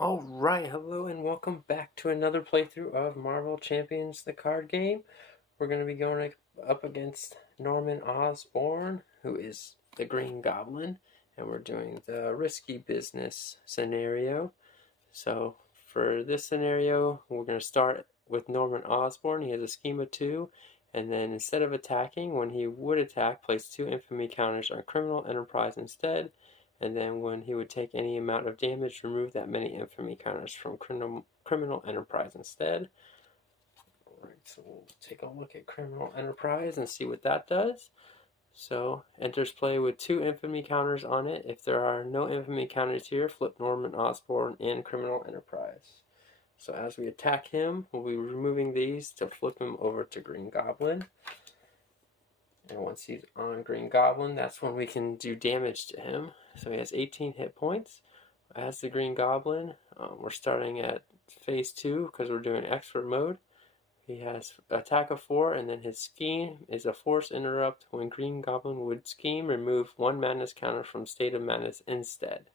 Alright, hello and welcome back to another playthrough of Marvel Champions the card game. We're going to be going up against Norman Osborn, who is the Green Goblin, and we're doing the Risky Business scenario. So for this scenario, we're going to start with Norman Osborn. He has a scheme of 2, and then instead of attacking, when he would attack, place 2 infamy counters on Criminal Enterprise instead. And then when he would take any amount of damage, remove that many infamy counters from Criminal Enterprise instead. Alright, so we'll take a look at Criminal Enterprise and see what that does. So, enters play with 2 infamy counters on it. If there are no infamy counters here, flip Norman Osborn and Criminal Enterprise. So as we attack him, we'll be removing these to flip him over to Green Goblin. And once he's on Green Goblin, that's when we can do damage to him. So he has 18 hit points. As the Green Goblin, we're starting at phase 2 because we're doing expert mode. He has attack of 4, and then his scheme is a force interrupt. When Green Goblin would scheme, remove 1 madness counter from State of Madness instead.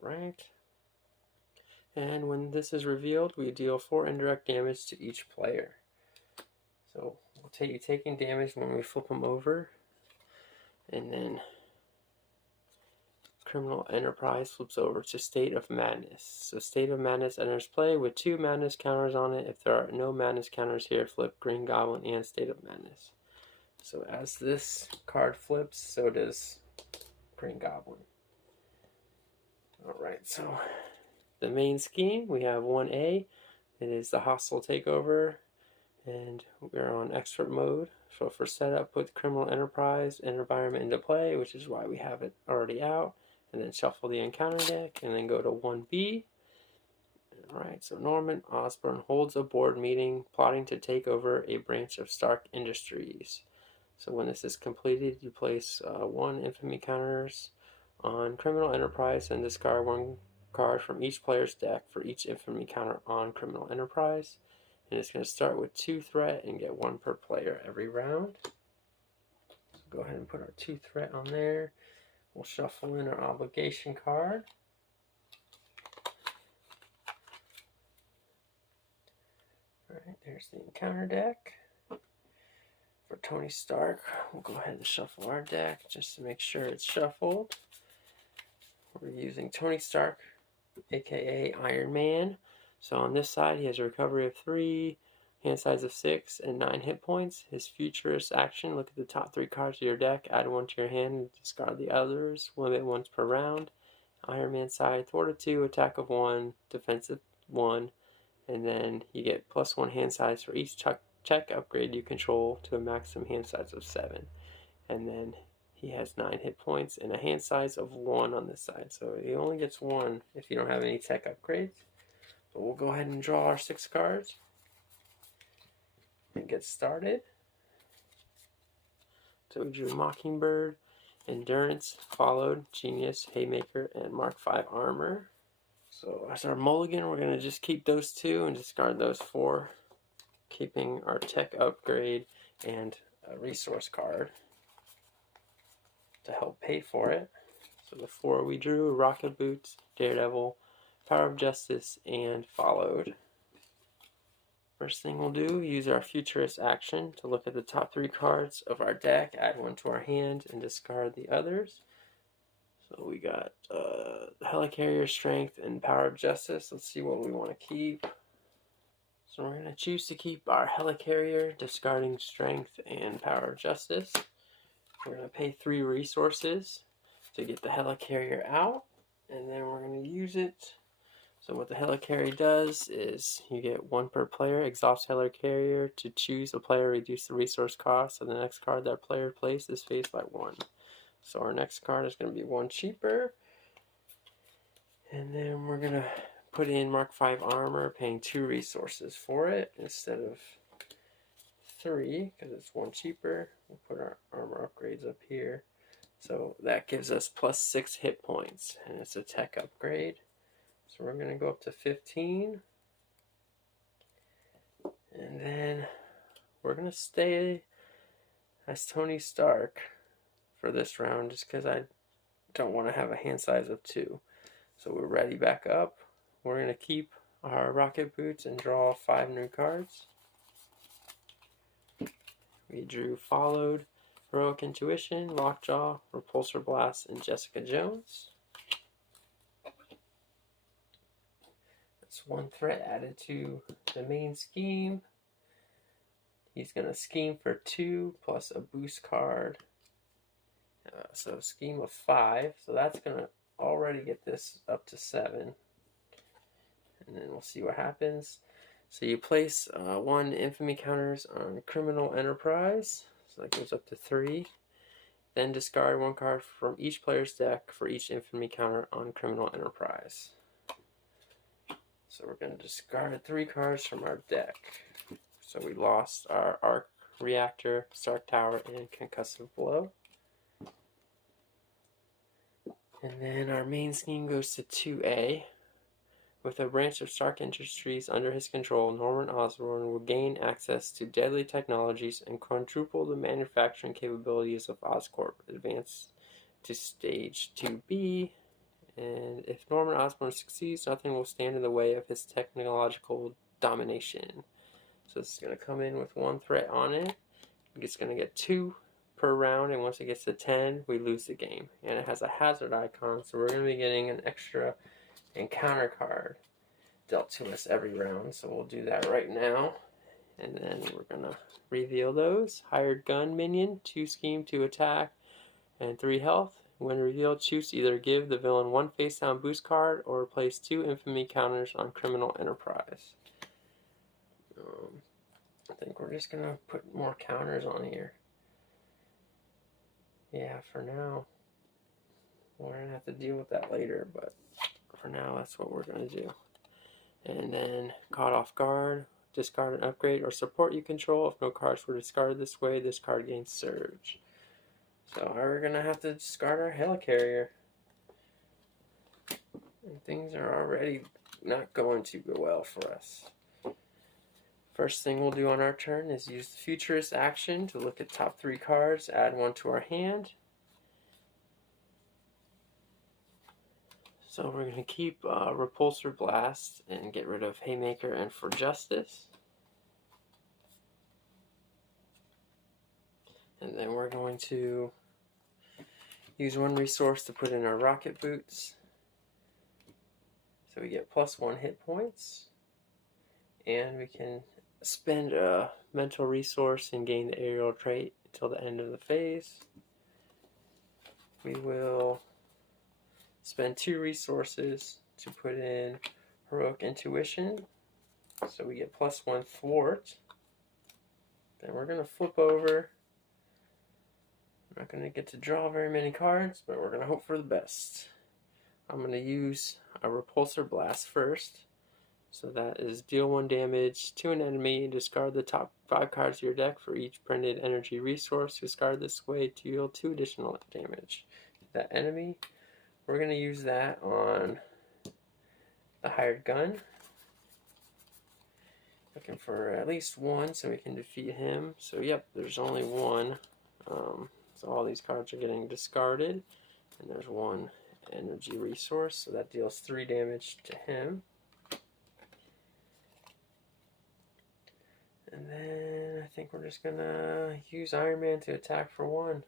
Right. And when this is revealed, we deal 4 indirect damage to each player. So we'll take you taking damage when we flip him over, and then Criminal Enterprise flips over to State of Madness. So State of Madness enters play with 2 madness counters on it. If there are no madness counters here, flip Green Goblin and State of Madness. So as this card flips, so does Green Goblin. Alright, so the main scheme, we have 1A. It is the hostile takeover, and we're on expert mode. So for setup, put Criminal Enterprise and environment into play, which is why we have it already out. And then shuffle the encounter deck, and then go to 1B. Alright, so Norman Osborn holds a board meeting plotting to take over a branch of Stark Industries. So when this is completed, you place 1 infamy counters on Criminal Enterprise and discard 1 card from each player's deck for each infamy counter on Criminal Enterprise. And it's going to start with 2 threat and get 1 per player every round. So go ahead and put our 2 threat on there. We'll shuffle in our obligation card. Alright, there's the encounter deck. For Tony Stark, we'll go ahead and shuffle our deck just to make sure it's shuffled. We're using Tony Stark, aka Iron Man. So on this side, he has a recovery of 3, hand size of 6, and 9 hit points. His futurist action, look at the top 3 cards of your deck, add 1 to your hand, and discard the others, limit once per round. Iron Man side, thwart of 2, attack of 1, defensive 1, and then you get +1 hand size for each check upgrade you control to a maximum hand size of 7. And then he has 9 hit points and a hand size of 1 on this side. So he only gets 1 if you don't have any tech upgrades. So we'll go ahead and draw our 6 cards and get started. So we drew Mockingbird, Endurance, followed Genius, Haymaker, and Mark V armor. So as our mulligan, we're going to just keep those 2 and discard those 4, keeping our tech upgrade and a resource card to help pay for it. So the 4 we drew, Rocket Boots, Daredevil, Power of Justice, and followed. First thing we'll do, use our futurist action to look at the top 3 cards of our deck, add 1 to our hand, and discard the others. So we got Helicarrier, Strength, and Power of Justice. Let's see what we want to keep. So we're going to choose to keep our Helicarrier, discarding Strength and Power of Justice. We're going to pay 3 resources to get the Helicarrier out, and then we're going to use it. So what the Helicarrier does is you get 1 per player, exhaust Helicarrier to choose a player, reduce the resource cost, and the next card that player plays is phased by 1. So our next card is going to be 1 cheaper. And then we're going to put in Mark V armor, paying 2 resources for it instead of 3, because it's 1 cheaper. We'll put our armor upgrades up here. So that gives us +6 hit points, and it's a tech upgrade. So we're going to go up to 15. And then we're going to stay as Tony Stark for this round just because I don't want to have a hand size of 2. So we're ready back up. We're going to keep our rocket boots and draw 5 new cards. We drew Followed, Heroic Intuition, Lockjaw, Repulsor Blast, and Jessica Jones. That's 1 threat added to the main scheme. He's going to scheme for 2 plus a boost card. So scheme of 5. So that's going to already get this up to 7. And then we'll see what happens. So you place 1 infamy counters on Criminal Enterprise. So that goes up to 3. Then discard 1 card from each player's deck for each infamy counter on Criminal Enterprise. So we're going to discard 3 cards from our deck. So we lost our Arc Reactor, Stark Tower, and Concussive Blow. And then our main scheme goes to 2A. With a branch of Stark Industries under his control, Norman Osborn will gain access to deadly technologies and quadruple the manufacturing capabilities of Oscorp. Advance to Stage 2B. And if Norman Osborn succeeds, nothing will stand in the way of his technological domination. So this is going to come in with 1 threat on it. It's going to get 2 per round, and once it gets to 10, we lose the game. And it has a hazard icon, so we're going to be getting an extra encounter card dealt to us every round. So we'll do that right now. And then we're going to reveal those. Hired Gun Minion, 2 scheme, 2 attack, and 3 health. When revealed, choose to either give the villain 1 face down boost card or replace 2 infamy counters on Criminal Enterprise. I think we're just going to put more counters on here. Yeah, for now. We're going to have to deal with that later, but for now, that's what we're going to do. And then, Caught Off Guard, discard an upgrade or support you control. If no cards were discarded this way, this card gains Surge. So we're going to have to discard our Helicarrier. And things are already not going to go well for us. First thing we'll do on our turn is use the Futurist action to look at top 3 cards, add 1 to our hand. So we're going to keep Repulsor Blast and get rid of Haymaker and For Justice. And then we're going to use 1 resource to put in our Rocket Boots. So we get +1 hit points. And we can spend a mental resource and gain the aerial trait until the end of the phase. We will spend 2 resources to put in Heroic Intuition. So we get +1 thwart. Then we're going to flip over. I'm not going to get to draw very many cards, but we're going to hope for the best. I'm going to use a Repulsor Blast first. So that is deal 1 damage to an enemy, discard the top 5 cards of your deck for each printed energy resource. Discard this way to deal 2 additional damage to that enemy. We're going to use that on the Hired Gun. Looking for at least 1 so we can defeat him. So yep, there's only 1. So all these cards are getting discarded. And there's 1 energy resource, so that deals 3 damage to him. And then I think we're just going to use Iron Man to attack for 1.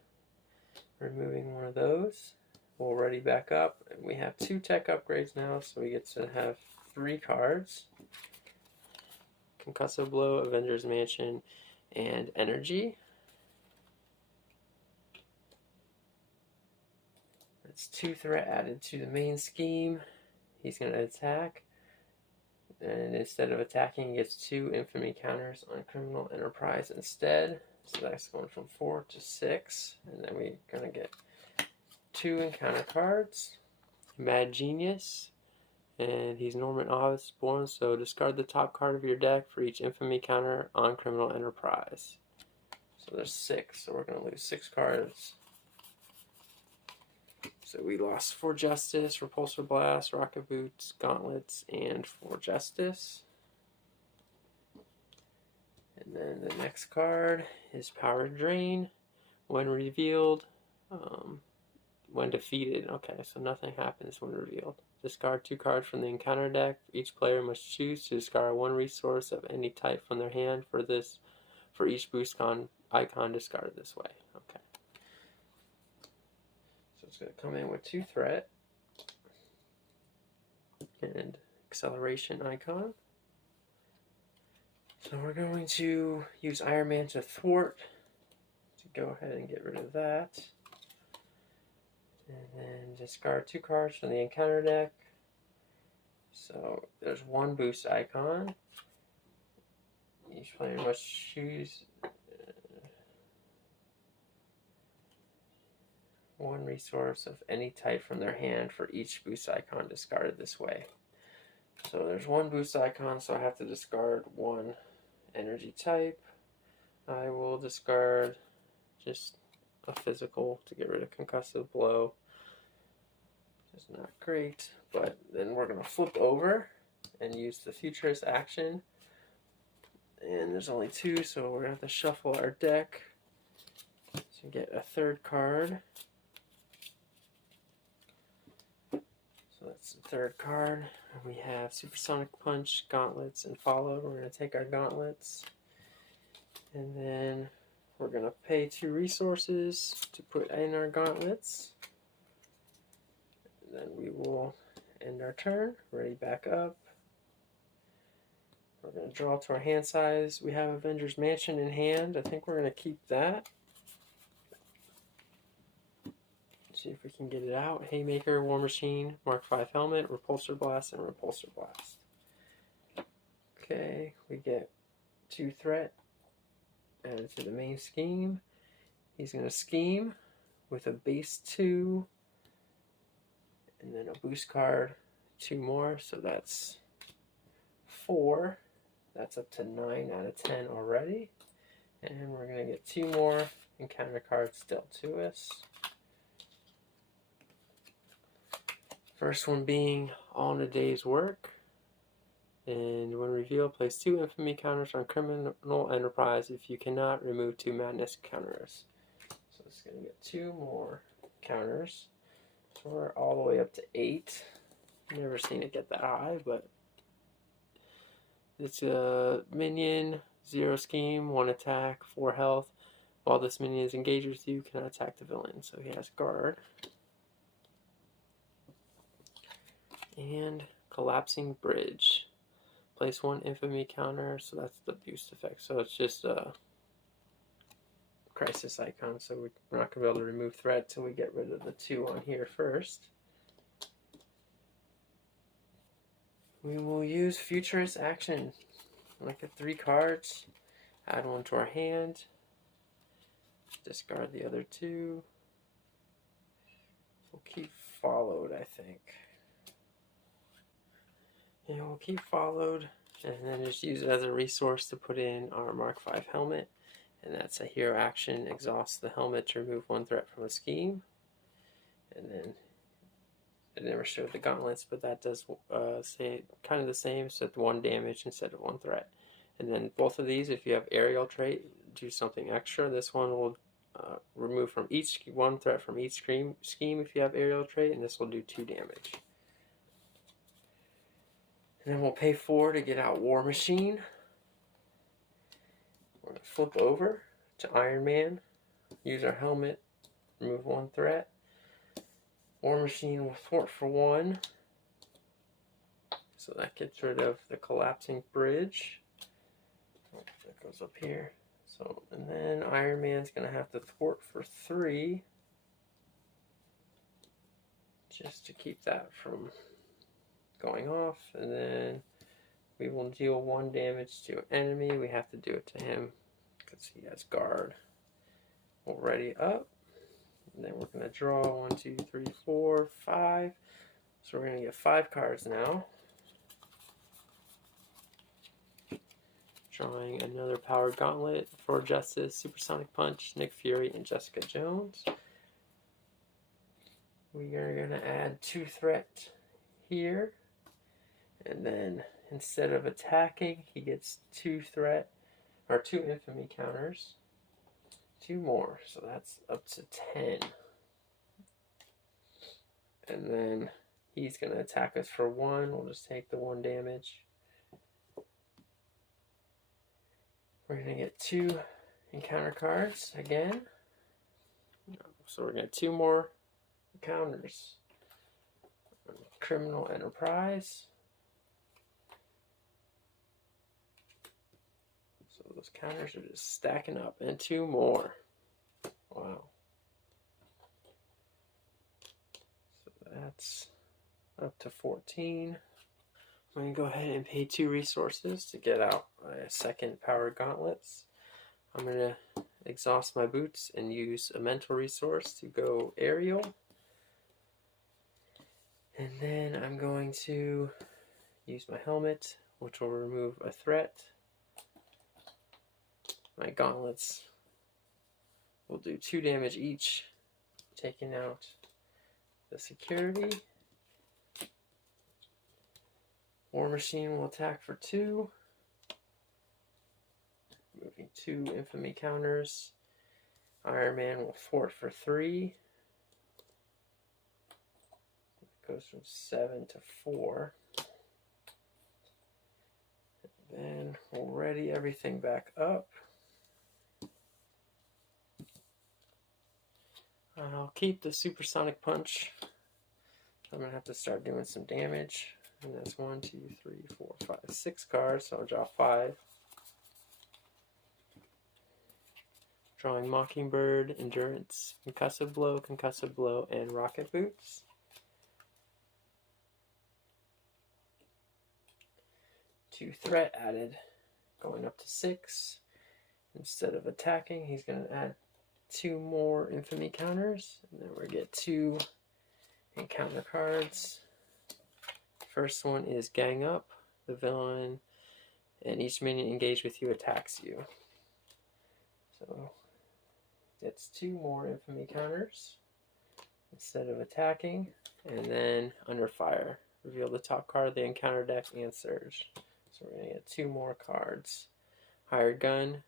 Removing 1 of those. We'll ready back up. We have 2 tech upgrades now, so we get to have 3 cards. Concussive Blow, Avengers Mansion, and Energy. That's 2 threat added to the main scheme. He's going to attack. And instead of attacking, he gets 2 infamy counters on Criminal Enterprise instead. So that's going from 4 to 6. And then we're going to get 2 encounter cards. Mad Genius. And he's Norman Osborn, so discard the top card of your deck for each infamy counter on Criminal Enterprise. So there's 6, so we're going to lose 6 cards. So we lost For Justice, Repulsor Blast, Rocket Boots, Gauntlets, and For Justice. And then the next card is Power Drain. When revealed, when defeated. Okay, so nothing happens when revealed. Discard 2 cards from the encounter deck. Each player must choose to discard 1 resource of any type from their hand for each boost icon discarded this way. Okay. So it's going to come in with 2 threat and acceleration icon. So we're going to use Iron Man to thwart to go ahead and get rid of that. And then discard 2 cards from the encounter deck. So there's 1 boost icon. Each player must choose 1 resource of any type from their hand for each boost icon discarded this way. So there's 1 boost icon, so I have to discard 1 energy type. I will discard just a physical to get rid of concussive blow. It's not great, but then we're going to flip over and use the futurist action. And there's only 2, so we're going to have to shuffle our deck to get a 3rd card. So that's the 3rd card. And we have Supersonic Punch, Gauntlets, and Follow. We're going to take our Gauntlets. And then we're going to pay 2 resources to put in our Gauntlets. And then we will end our turn. Ready, back up. We're going to draw to our hand size. We have Avengers Mansion in hand. I think we're going to keep that. See if we can get it out. Haymaker, War Machine, Mark V Helmet, Repulsor Blast, and Repulsor Blast. Okay, we get 2 threat added to the main scheme. He's going to scheme with a base 2, and then a boost card, 2 more, so that's 4. That's up to 9 out of 10 already. And we're going to get 2 more encounter cards dealt to us. First one being All in a Day's Work. And when revealed, place 2 infamy counters on Criminal Enterprise. If you cannot, remove 2 Madness counters. So it's going to get 2 more counters. So we're all the way up to 8. Never seen it get that high, but it's a minion, 0 scheme, 1 attack, 4 health. While this minion is engaged with you, cannot attack the villain. So he has guard. And Collapsing Bridge. Place 1 infamy counter, so that's the boost effect. So it's just a crisis icon, so we're not going to be able to remove threat until we get rid of the 2 on here first. We will use Futurist action. Look at 3 cards, add 1 to our hand, discard the other 2. We'll keep Followed, I think. And we'll keep Followed, and then just use it as a resource to put in our Mark V Helmet. And that's a hero action, exhaust the helmet to remove 1 threat from a scheme. And then, it never showed the gauntlets, but that does say kind of the same, so 1 damage instead of 1 threat. And then both of these, if you have aerial trait, do something extra. This one will remove from each 1 threat from each scheme if you have aerial trait, and this will do 2 damage. And then we'll pay 4 to get out War Machine. We're going to flip over to Iron Man, use our helmet, remove 1 threat. War Machine will thwart for 1. So that gets rid of the Collapsing Bridge. Oh, that goes up here. So, and then Iron Man's going to have to thwart for 3. Just to keep that from going off, and then we will deal 1 damage to an enemy. We have to do it to him because he has guard. We'll ready up, and then we're going to draw 1, 2, 3, 4, 5. So we're going to get 5 cards now. Drawing another Power Gauntlet for Justice, Supersonic Punch, Nick Fury, and Jessica Jones. We are going to add 2 threat here. And then instead of attacking, he gets 2 threat, or 2 infamy counters. 2 more, so that's up to 10. And then he's going to attack us for 1. We'll just take the 1 damage. We're going to get 2 encounter cards again. So we're going to get 2 more encounters. Criminal Enterprise. So those counters are just stacking up. And 2 more. Wow. So that's up to 14. I'm going to go ahead and pay 2 resources to get out my second Powered Gauntlets. I'm going to exhaust my boots and use a mental resource to go aerial. And then I'm going to use my helmet, which will remove a threat. My gauntlets will do 2 damage each, taking out the security. War Machine will attack for 2. Moving 2 infamy counters. Iron Man will thwart for 3. It goes from 7 to 4. And then we'll ready everything back up. I'll keep the Supersonic Punch. I'm going to have to start doing some damage. And that's 1, 2, 3, 4, 5, 6 cards, so I'll draw 5. Drawing Mockingbird, Endurance, Concussive Blow, and Rocket Boots. 2 threat added, going up to 6. Instead of attacking, he's going to add 2 more infamy counters, and then we'll get 2 encounter cards. First one is Gang Up. The villain and each minion engaged with you attacks you. So it's 2 more infamy counters instead of attacking. And then Under Fire. Reveal the top card of the encounter deck and Surge. So we're going to get 2 more cards. Hired Gun.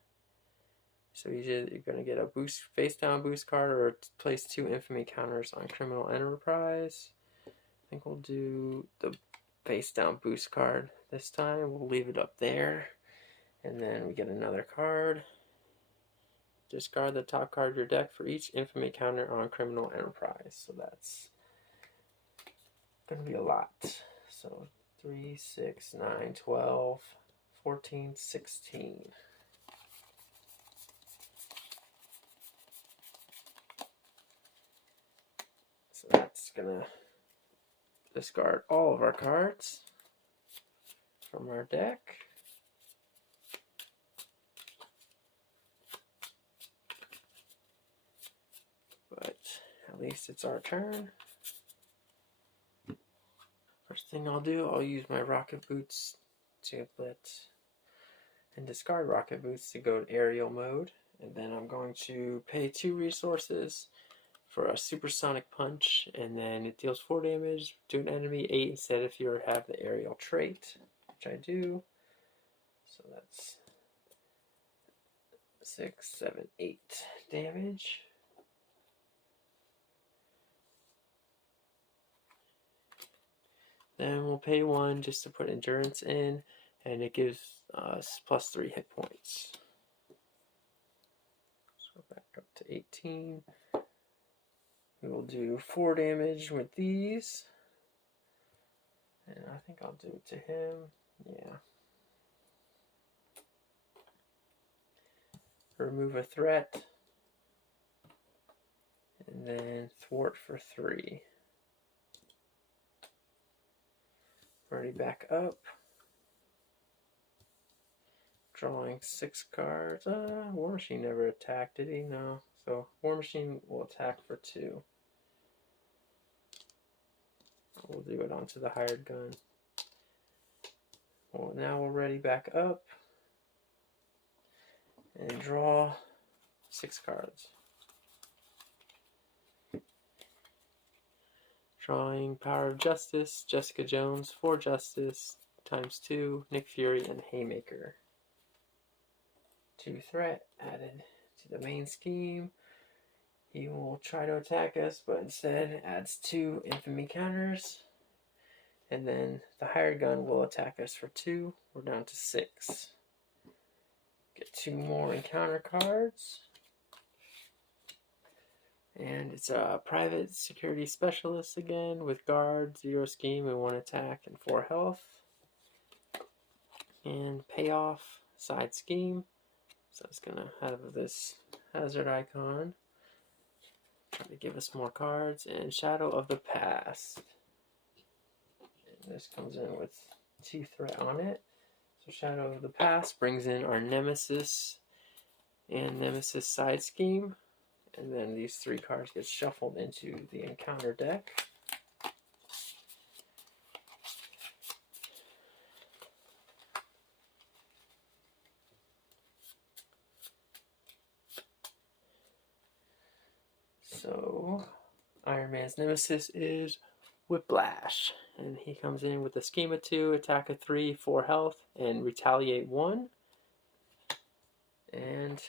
So you're going to get a boost, face down boost card, or place 2 infamy counters on Criminal Enterprise. I think we'll do the face down boost card this time. We'll leave it up there. And then we get another card. Discard the top card of your deck for each infamy counter on Criminal Enterprise. So that's going to be a lot. So 3, 6, 9, 12, 14, 16. So that's going to discard all of our cards from our deck. But at least it's our turn. First thing I'll do, I'll use my Rocket Boots to and discard Rocket Boots to go to aerial mode. And then I'm going to pay 2 resources for a Supersonic Punch, and then it deals 4 damage to an enemy, 8 instead if you have the aerial trait, which I do. So that's 6, 7, 8 damage. Then we'll pay 1 just to put Endurance in, and it gives us plus 3 hit points. So back up to 18. We will do 4 damage with these. And I think I'll do it to him. Yeah. Remove a threat. And then thwart for 3. Already back up. Drawing 6 cards. War Machine never attacked, did he? No. So War Machine will attack for 2. We'll do it onto the Hired Gun. Well, now we're ready back up. And draw 6 cards. Drawing Power of Justice, Jessica Jones, 4 Justice, ×2, Nick Fury, and Haymaker. 2 threat added to the main scheme. He will try to attack us, but instead adds 2 infamy counters. And then the hired gun will attack us for 2. We're down to 6. Get 2 more encounter cards. And it's a private security specialist again with guard, 0 scheme, and 1 attack and 4 health. And payoff, side scheme. So it's going to have this hazard icon. Try to give us more cards. And Shadow of the Past. And this comes in with 2 threat on it. So Shadow of the Past brings in our Nemesis and Nemesis side scheme. And then these 3 cards get shuffled into the encounter deck. So Iron Man's Nemesis is Whiplash. And he comes in with a scheme of 2, attack of 3, 4 health, and retaliate 1. And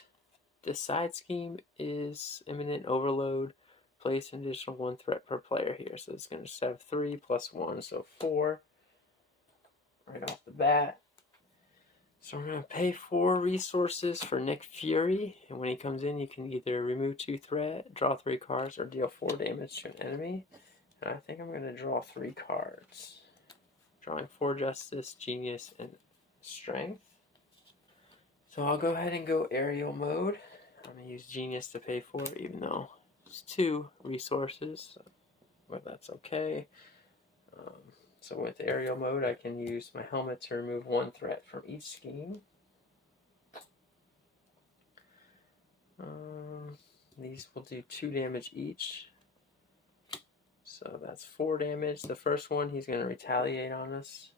this side scheme is Imminent Overload. Place an additional 1 threat per player here. So it's going to have 3 plus 1, so 4 right off the bat. So we're going to pay 4 resources for Nick Fury. And when he comes in, you can either remove 2 threat, draw 3 cards, or deal 4 damage to an enemy. And I think I'm going to draw 3 cards. Drawing 4 Justice, Genius, and Strength. So I'll go ahead and go aerial mode. I'm going to use Genius to pay for it, even though it's 2 resources, but that's okay. So with aerial mode, I can use my helmet to remove 1 threat from each scheme. These will do 2 damage each. So that's 4 damage. The first one, he's going to retaliate on us.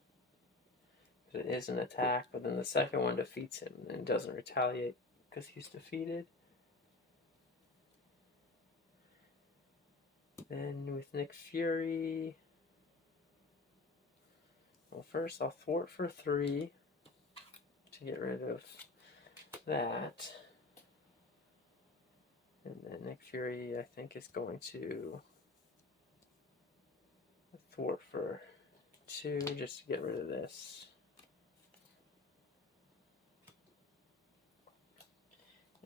It is an attack, but then the second one defeats him and doesn't retaliate because he's defeated. Then with Nick Fury, well, first I'll thwart for 3 to get rid of that. And then Nick Fury, I think, is going to thwart for 2 just to get rid of this.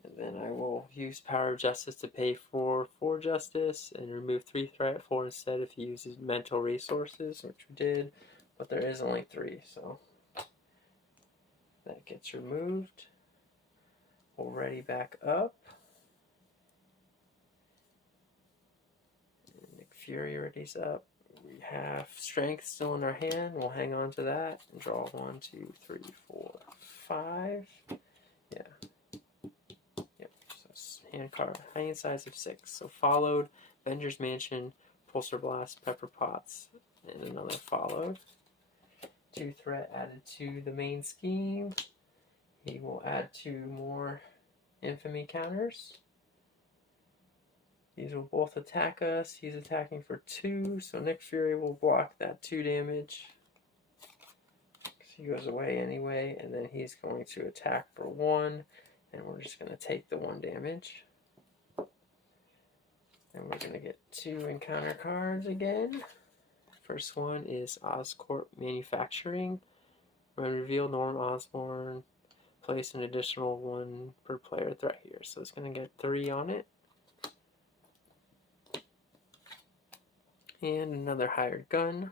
And then I will use Power of Justice to pay for 4 Justice and remove 3 threat 4 instead if he uses mental resources, which we did, but there is only 3, so that gets removed. We'll ready back up. And Nick Fury readies up. We have Strength still in our hand. We'll hang on to that and draw 1, 2, 3, 4, 5. Yeah. Hand card, hand size of 6. So followed, Avengers Mansion, Pulsar Blast, Pepper Pots, and another followed. 2 threat added to the main scheme. He will add 2 more infamy counters. These will both attack us. He's attacking for 2, so Nick Fury will block that 2 damage. He goes away anyway, and then he's going to attack for 1. And we're just going to take the 1 damage. And we're going to get 2 encounter cards again. First one is Oscorp Manufacturing. When revealed, Norman Osborn. Place an additional 1 per player threat here. So it's going to get 3 on it. And another hired gun.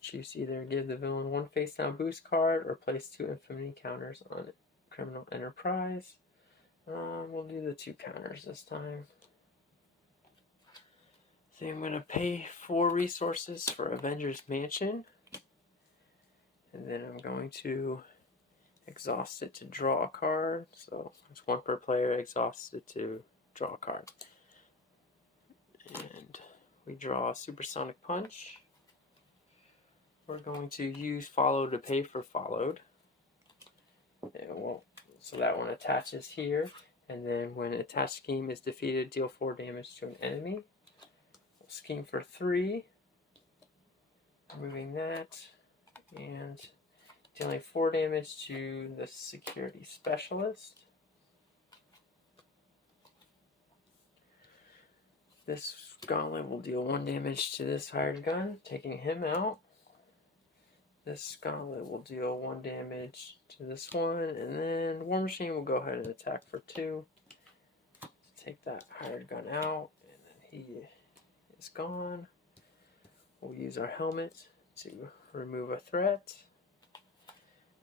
Choose to either give the villain 1 face down boost card or place 2 infamy counters on it. Criminal Enterprise. We'll do the 2 counters this time. So I'm going to pay 4 resources for Avengers Mansion. And then I'm going to exhaust it to draw a card. So it's 1 per player, exhaust it to draw a card. And we draw a Supersonic Punch. We're going to use Follow to pay for Followed. So that one attaches here, and then when an attached scheme is defeated, deal 4 damage to an enemy. We'll scheme for 3, removing that, and dealing 4 damage to the security specialist. This gauntlet will deal 1 damage to this hired gun, taking him out. This gauntlet will deal 1 damage to this one, and then War Machine will go ahead and attack for 2. Take that hired gun out, and then he is gone. We'll use our helmet to remove a threat.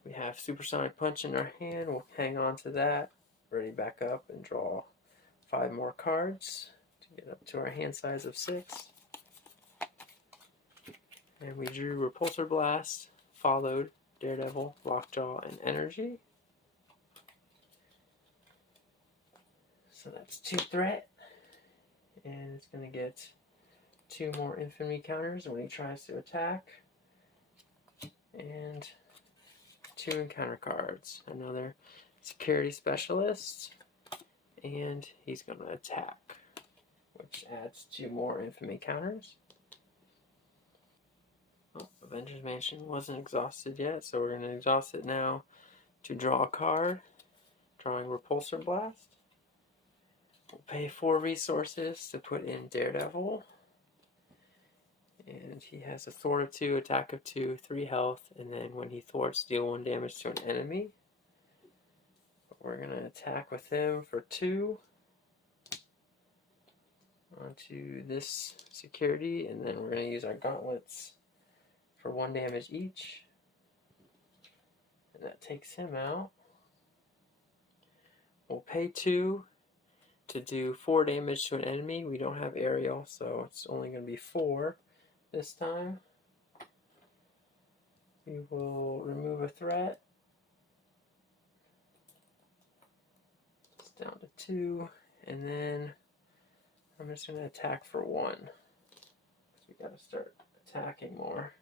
We have Supersonic Punch in our hand. We'll hang on to that, ready back up, and draw 5 more cards to get up to our hand size of 6. And we drew Repulsor Blast, followed Daredevil, Lockjaw, and Energy. So that's 2 threat. And it's going to get 2 more infamy counters when he tries to attack. And 2 encounter cards. Another security specialist. And he's going to attack, which adds 2 more infamy counters. Oh, Avengers Mansion wasn't exhausted yet, so we're going to exhaust it now to draw a card. Drawing Repulsor Blast. We'll pay 4 resources to put in Daredevil. And he has a thwart of 2, attack of 2, 3 health, and then when he thwarts, deal 1 damage to an enemy. But we're going to attack with him for 2 onto this security, and then we're going to use our gauntlets for 1 damage each. And that takes him out. We'll pay 2 to do 4 damage to an enemy. We don't have aerial, so it's only going to be 4 this time. We will remove a threat. It's down to 2, and then I'm just going to attack for 1. So we got to start attacking more.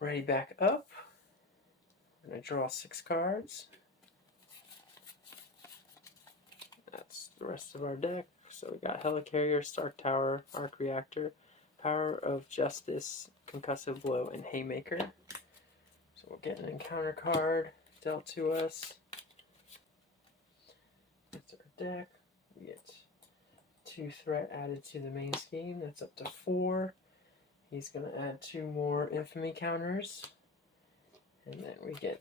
Ready back up. I'm going to draw 6 cards. That's the rest of our deck. So we got Helicarrier, Stark Tower, Arc Reactor, Power of Justice, Concussive Blow, and Haymaker. So we'll get an encounter card dealt to us. That's our deck. We get 2 threat added to the main scheme. That's up to 4. He's going to add 2 more infamy counters. And then we get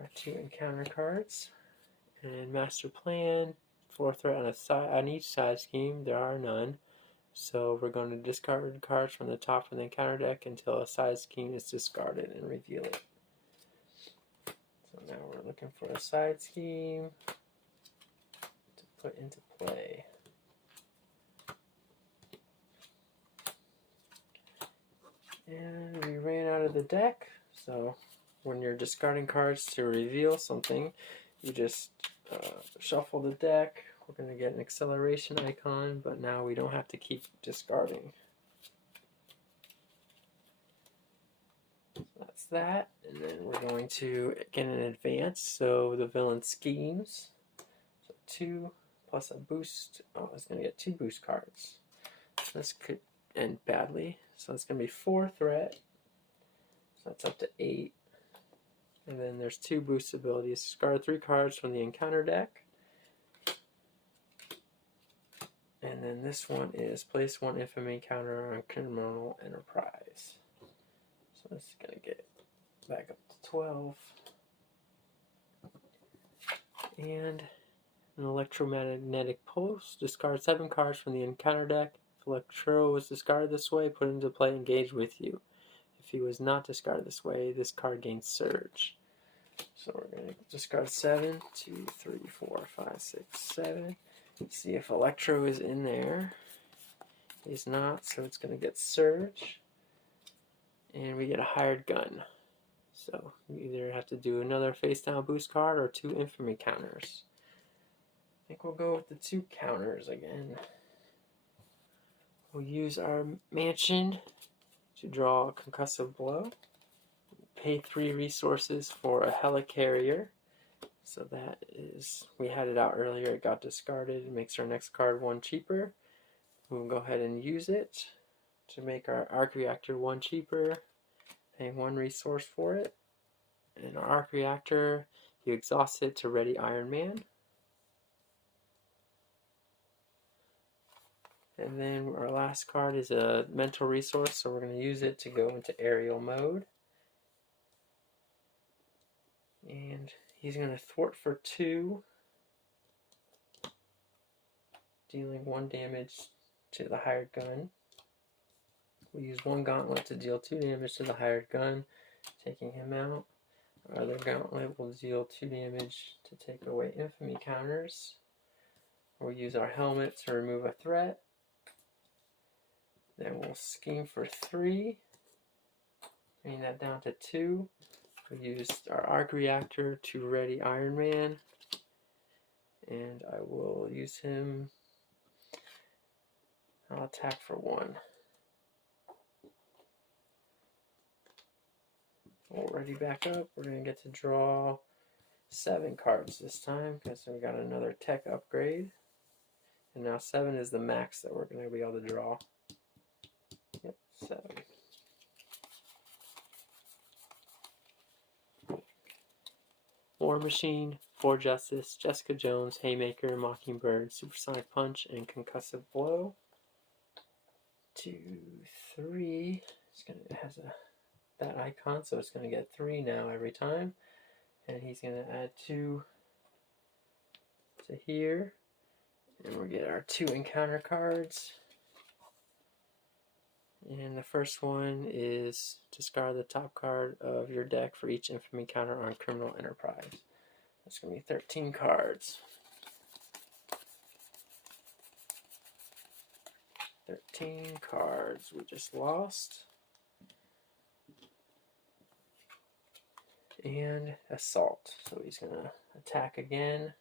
our 2 encounter cards. And Master Plan, 4 threat on each side scheme. There are none. So we're going to discard cards from the top of the encounter deck until a side scheme is discarded and reveal it. So now we're looking for a side scheme to put into play. And we ran out of the deck. So when you're discarding cards to reveal something, you just shuffle the deck. We're going to get an acceleration icon, but now we don't have to keep discarding. So that's that, and then we're going to get an advance, so the villain schemes. So 2 plus a boost. Oh, it's going to get 2 boost cards. This could end badly, so it's going to be 4 threat. So that's up to 8. And then there's 2 boost abilities. Discard 3 cards from the encounter deck. And then this one is place 1 infamy counter on Criminal Enterprise. So this is going to get back up to 12. And an electromagnetic pulse. Discard 7 cards from the encounter deck. If Electro was discarded this way, put into play, engage with you. If he was not discarded this way, this card gains Surge. So we're going to discard 7, 2, 3, 4, 5, 6, 7. See if Electro is in there. He's not, so it's going to get Surge. And we get a hired gun. So you either have to do another face down boost card or 2 infamy counters. I think we'll go with the 2 counters again. We'll use our mansion to draw a concussive blow. Pay 3 resources for a helicarrier. So that is, we had it out earlier, it got discarded. It makes our next card 1 cheaper. We'll go ahead and use it to make our arc reactor 1 cheaper, paying 1 resource for it. And our arc reactor, you exhaust it to ready Iron Man. And then our last card is a mental resource, so we're going to use it to go into aerial mode. And he's going to thwart for 2, dealing 1 damage to the hired gun. We use 1 gauntlet to deal 2 damage to the hired gun, taking him out. Our other gauntlet will deal 2 damage to take away infamy counters. We'll use our helmet to remove a threat. Then we'll scheme for 3, bringing that down to 2. We used our arc reactor to ready Iron Man, and I will use him. I'll attack for 1. Already back up. We're going to get to draw 7 cards this time because we got another tech upgrade. And now 7 is the max that we're going to be able to draw. Yep, 7. War Machine, For Justice, Jessica Jones, Haymaker, Mockingbird, Supersonic Punch, and Concussive Blow. 2, 3. It has that icon, so it's going to get 3 now every time. And he's going to add 2 to here. And we'll get our 2 encounter cards. And the first one is discard the top card of your deck for each infamy counter on Criminal Enterprise. That's going to be 13 cards. 13 cards we just lost. And Assault. So he's going to attack again,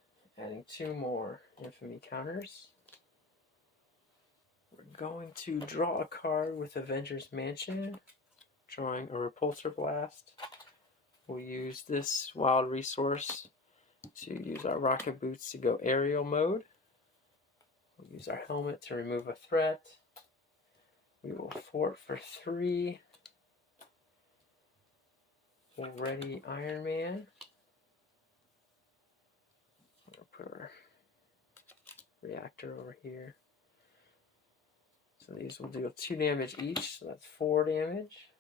adding 2 more infamy counters. We're going to draw a card with Avengers Mansion, drawing a Repulsor Blast. We'll use this wild resource to use our rocket boots to go aerial mode. We'll use our helmet to remove a threat. We will thwart for 3. We'll ready Iron Man. We'll put our reactor over here. So these will deal 2 damage each, so that's 4 damage.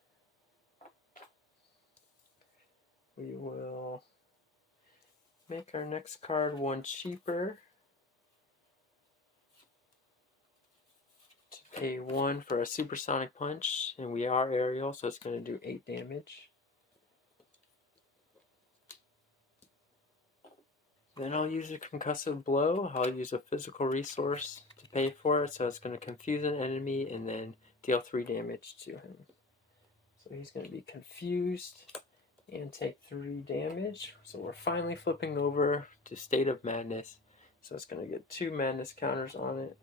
We will make our next card 1 cheaper to pay 1 for a Supersonic Punch, and we are aerial, so it's going to do 8 damage. Then I'll use a Concussive Blow. I'll use a physical resource to pay for it, so it's going to confuse an enemy and then deal 3 damage to him. So he's going to be confused and take 3 damage. So we're finally flipping over to State of Madness. So it's going to get 2 madness counters on it.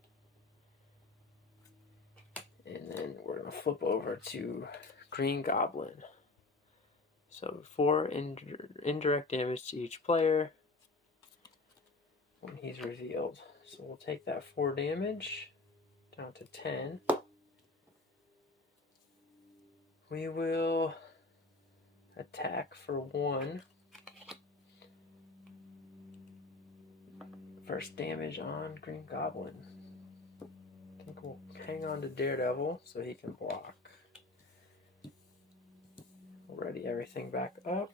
And then we're going to flip over to Green Goblin. So 4 indirect damage to each player when he's revealed. So we'll take that 4 damage down to 10. We will attack for 1. First damage on Green Goblin. I think we'll hang on to Daredevil so he can block. We'll ready everything back up.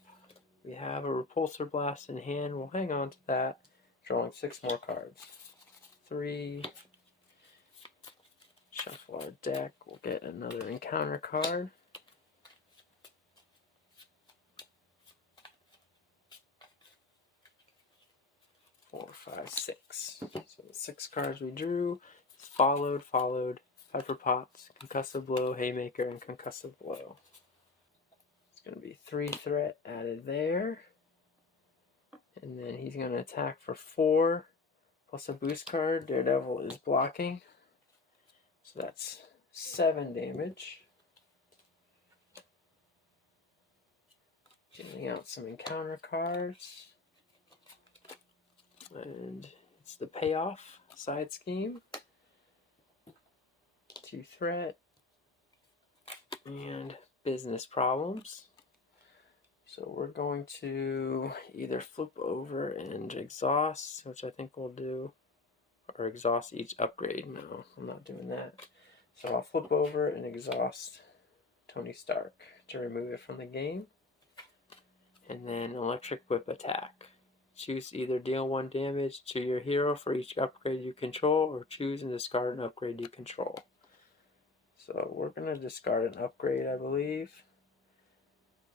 We have a Repulsor Blast in hand. We'll hang on to that. Drawing 6 more cards. 3. Shuffle our deck. We'll get another encounter card. 4, 5, 6. So the 6 cards we drew is followed, Pepper Potts, Concussive Blow, Haymaker, and Concussive Blow. It's going to be 3 threat added there. And then he's going to attack for 4, plus a boost card. Daredevil is blocking. So that's 7 damage. Dealing out some encounter cards. And it's the payoff side scheme. 2 threat. And business problems. So we're going to either flip over and exhaust, which I think we'll do. or exhaust each upgrade. No, I'm not doing that. So I'll flip over and exhaust Tony Stark to remove it from the game. And then electric whip attack. Choose either deal 1 damage to your hero for each upgrade you control, or choose and discard an upgrade you control. So we're going to discard an upgrade, I believe,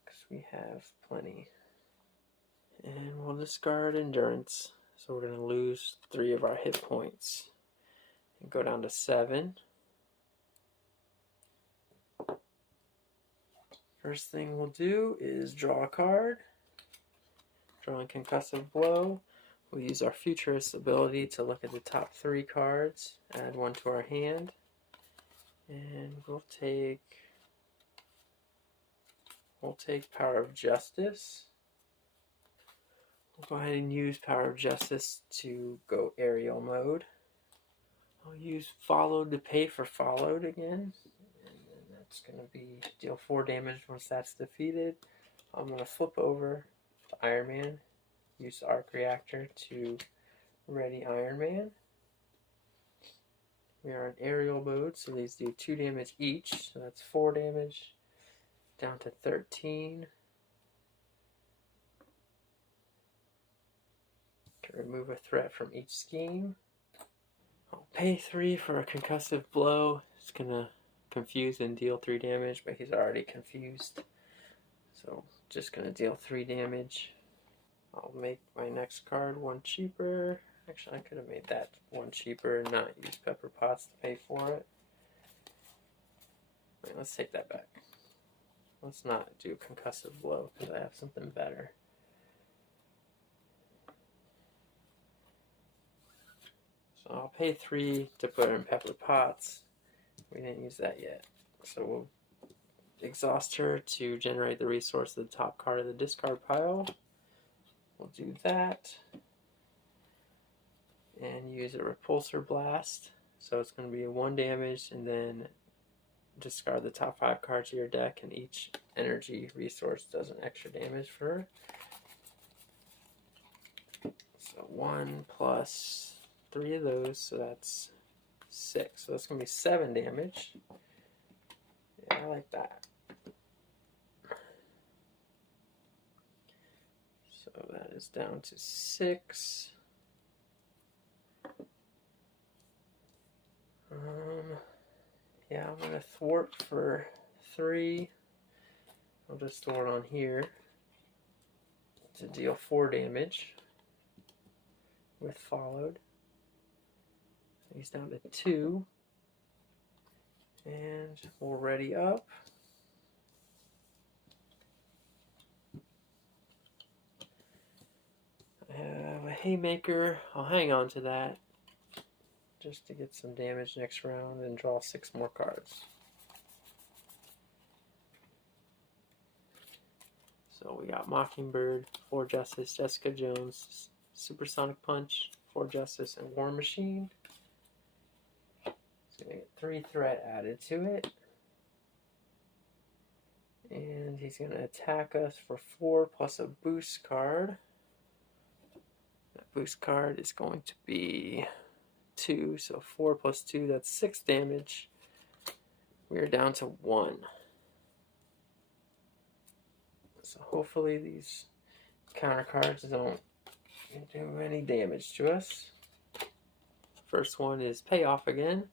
because we have plenty. And we'll discard endurance. So we're going to lose 3 of our hit points and go down to 7. First thing we'll do is draw a card. Drawing Concussive Blow. We'll use our Futurist ability to look at the top 3 cards, add 1 to our hand, and we'll take Power of Justice. We'll go ahead and use Power of Justice to go aerial mode. I'll use Followed to pay for Followed again, and then that's going to be deal 4 damage once that's defeated. I'm going to flip over to Iron Man, use Arc Reactor to ready Iron Man. We are in aerial mode, so these do 2 damage each, so that's 4 damage, down to 13. To remove a threat from each scheme. I'll pay 3 for a Concussive Blow. It's going to confuse and deal 3 damage, but he's already confused. So just going to deal 3 damage. I'll make my next card 1 cheaper. Actually, I could have made that 1 cheaper and not use Pepper Pots to pay for it. Wait, let's take that back. Let's not do Concussive Blow because I have something better. So I'll pay 3 to put in Pepper Pots. We didn't use that yet. So we'll exhaust her to generate the resource of the top card of the discard pile. We'll do that. And use a Repulsor Blast. So it's going to be 1 damage, and then discard the top 5 cards of your deck, and each energy resource does an extra damage for her. So 1 plus 3 of those, so that's 6. So that's going to be 7 damage. Yeah, I like that. So that is down to 6. Yeah, I'm going to thwart for 3. I'll just thwart on here to deal 4 damage with Followed. He's down to 2. And we'll ready up. I have a Haymaker. I'll hang on to that just to get some damage next round and draw 6 more cards. So we got Mockingbird, 4 Justice, Jessica Jones, Supersonic Punch, 4 Justice, and War Machine. He's going to get 3 threat added to it. And he's going to attack us for 4 plus a boost card. That boost card is going to be 2, so 4 plus 2, that's 6 damage. We are down to 1. So hopefully these counter cards don't do any damage to us. First one is Payoff again.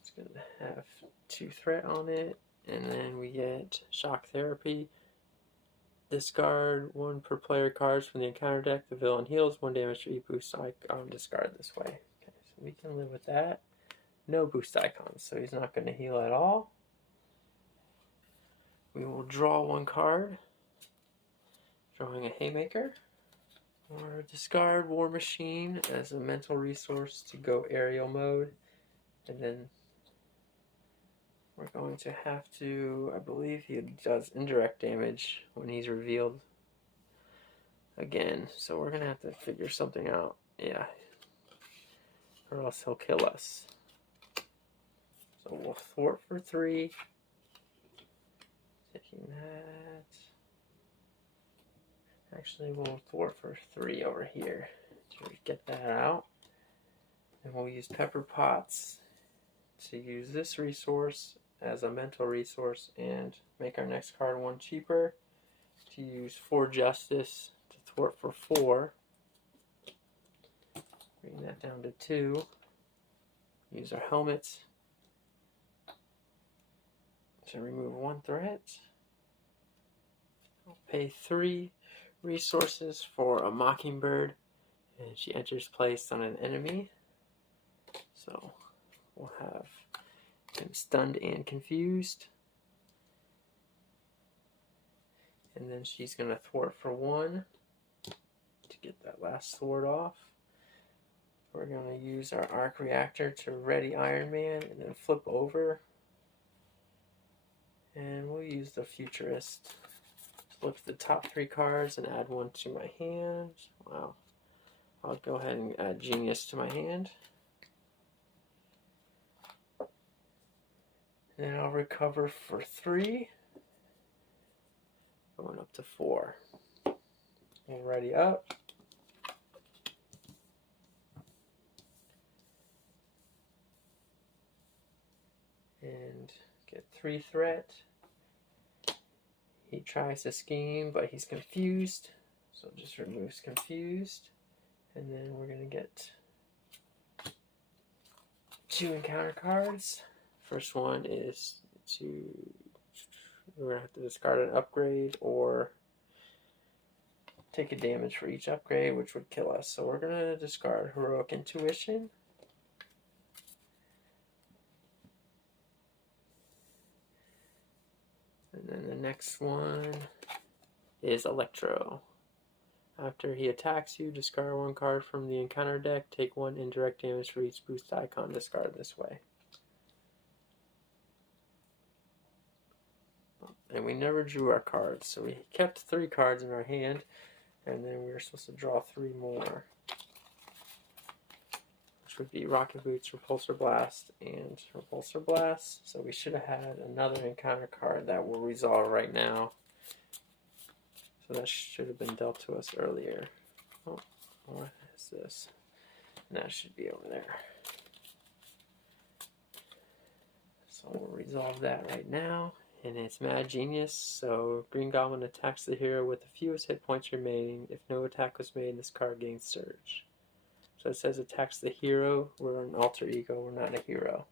It's going to have 2 threat on it, and then we get Shock Therapy. Discard 1 per player cards from the encounter deck. The villain heals 1 damage for each boost icon discard this way. Okay, so we can live with that. No boost icons, so he's not going to heal at all. We will draw 1 card, drawing a Haymaker, or discard War Machine as a mental resource to go aerial mode, and then we're going to have to, I believe he does indirect damage when he's revealed again, so we're going to have to figure something out, yeah, or else he'll kill us. So we'll thwart for 3. Taking that. Actually, we'll thwart for 3 over here to get that out. And we'll use pepper pots to use this resource as a mental resource and make our next card one cheaper. To use 4 justice to thwart for 4. Bring that down to 2. Use our helmets to remove 1 threat. I'll pay 3 resources for a mockingbird, and she enters place on an enemy. So we'll have him stunned and confused. And then she's going to thwart for 1 to get that last sword off. We're going to use our arc reactor to ready Iron Man and then flip over. And we'll use the futurist to look at the top 3 cards and add 1 to my hand. Wow. I'll go ahead and add genius to my hand. And I'll recover for 3. Going up to 4. We'll ready up. And get 3 threat. He tries to scheme, but he's confused. So just removes confused. And then we're going to get 2 encounter cards. First one is we're going to have to discard an upgrade or take a damage for each upgrade, which would kill us. So we're going to discard Heroic Intuition. And then the next one is Electro. After he attacks you, discard 1 card from the encounter deck. Take 1 indirect damage for each boost icon discarded this way. And we never drew our cards, so we kept 3 cards in our hand, and then we were supposed to draw 3 more, which would be Rocket Boots, Repulsor Blast, and Repulsor Blast. So we should have had another encounter card that will resolve right now. So that should have been dealt to us earlier. Oh, what is this? And that should be over there. So we'll resolve that right now. And it's Mad Genius, so Green Goblin attacks the hero with the fewest hit points remaining. If no attack was made, this card gains Surge. So it says attacks the hero. We're an alter ego, we're not a hero.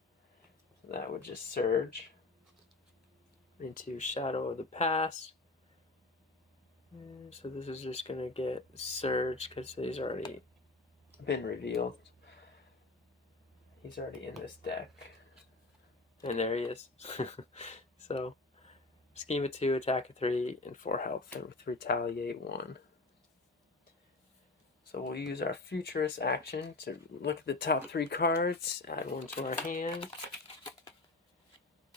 So that would just Surge into Shadow of the Past. So this is just going to get Surge because he's already been revealed. He's already in this deck. And there he is. So, scheme of 2, attack of 3, and 4 health, and with retaliate 1. So we'll use our futurist action to look at the top 3 cards, add 1 to our hand,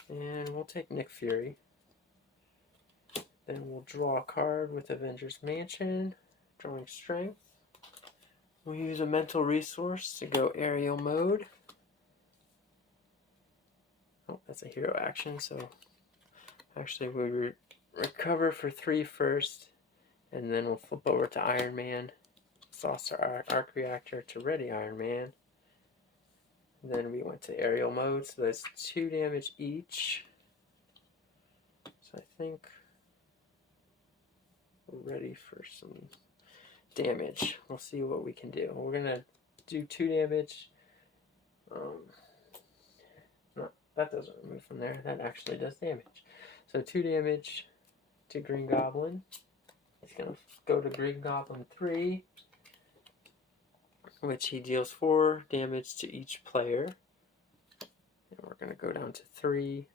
and we'll take Nick Fury. Then we'll draw a card with Avengers Mansion, drawing strength. We'll use a mental resource to go aerial mode. Oh, that's a hero action, so actually we recover for 3 first, and then we'll flip over to Iron Man, sauce our arc reactor to ready Iron Man. And then we went to aerial mode, so that's 2 damage each. So I think we're ready for some damage. We'll see what we can do. We're gonna do 2 damage. No, that doesn't remove from there. That actually does damage. So 2 damage to Green Goblin. He's gonna go to Green Goblin 3, which he deals 4 damage to each player. And we're gonna go down to 3.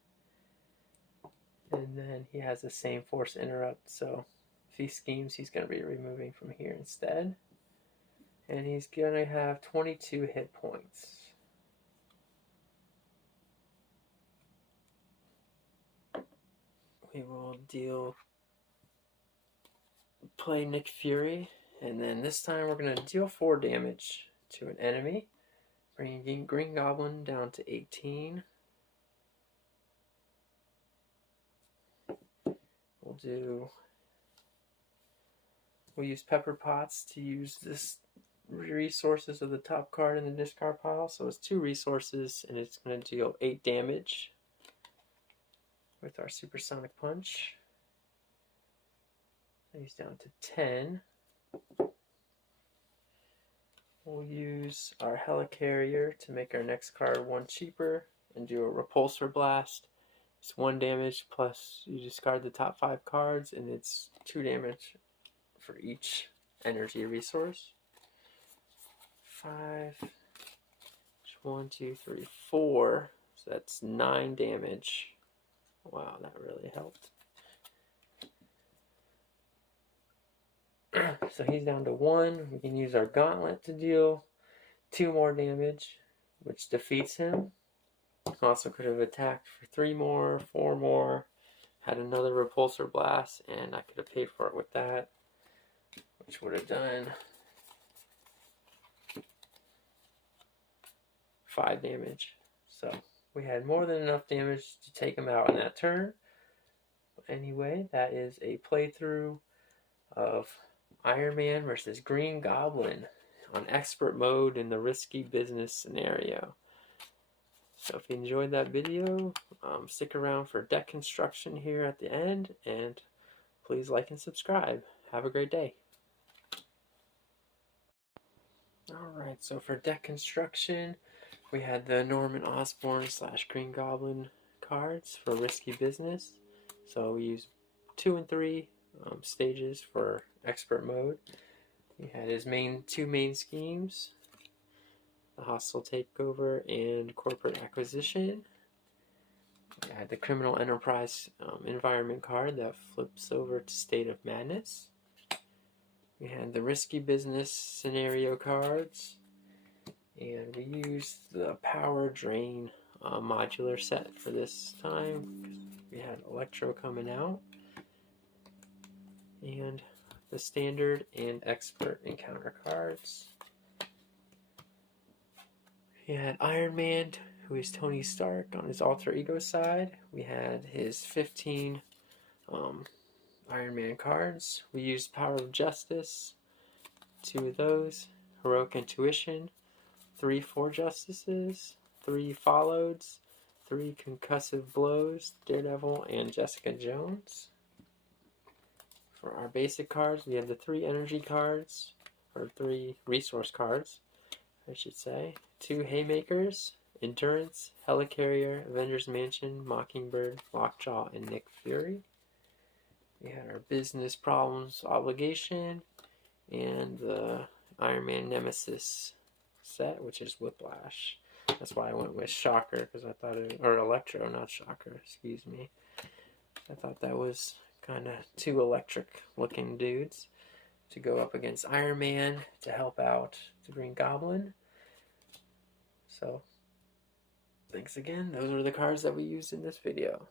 And then he has the same force interrupt, so if he schemes, he's going to be removing from here instead. And he's going to have 22 hit points. We will play Nick Fury, and then this time we're going to deal 4 damage to an enemy, bringing Green Goblin down to 18. We'll use pepper pots to use this resources of the top card in the discard pile. So it's 2 resources, and it's going to deal 8 damage with our Supersonic Punch. He's down to 10. We'll use our Helicarrier to make our next card 1 cheaper and do a Repulsor Blast. It's 1 damage plus you discard the top 5 cards, and it's 2 damage for each energy resource. 5, 1, 2, 3, 4. So that's 9 damage. Wow, that really helped. So he's down to 1. We can use our Gauntlet to deal 2 more damage, which defeats him. Also could have attacked for 3 more, 4 more, had another Repulsor Blast, and I could have paid for it with that, which would have done 5 damage. So we had more than enough damage to take him out in that turn. Anyway, that is a playthrough of Iron Man versus Green Goblin on expert mode in the risky business scenario. So if you enjoyed that video, stick around for deck construction here at the end, and please like and subscribe. Have a great day. Alright, so for deck construction, we had the Norman Osborn / Green Goblin cards for risky business. So we used 2 and 3 stages for expert mode. We had his 2 main schemes, the hostile takeover and corporate acquisition. We had the criminal enterprise environment card that flips over to state of madness. We had the risky business scenario cards, and we used the power drain modular set for this time because we had Electro coming out, and the standard and expert encounter cards. We had Iron Man, who is Tony Stark on his alter ego side. We had his 15 Iron Man cards. We used Power of Justice, 2 of those, Heroic Intuition, 3 For Justices, 3 Followeds, 3 Concussive Blows, Daredevil, and Jessica Jones. For our basic cards, we have the 3 energy cards, or 3 resource cards, I should say. 2 Haymakers, Endurance, Helicarrier, Avengers Mansion, Mockingbird, Lockjaw, and Nick Fury. We had our Business Problems Obligation, and the Iron Man Nemesis set, which is Whiplash. That's why I went with Shocker, because I thought it, or Electro, not Shocker, excuse me. I thought that was kind of 2 electric looking dudes to go up against Iron Man to help out the Green Goblin. So, thanks again. Those are the cards that we used in this video.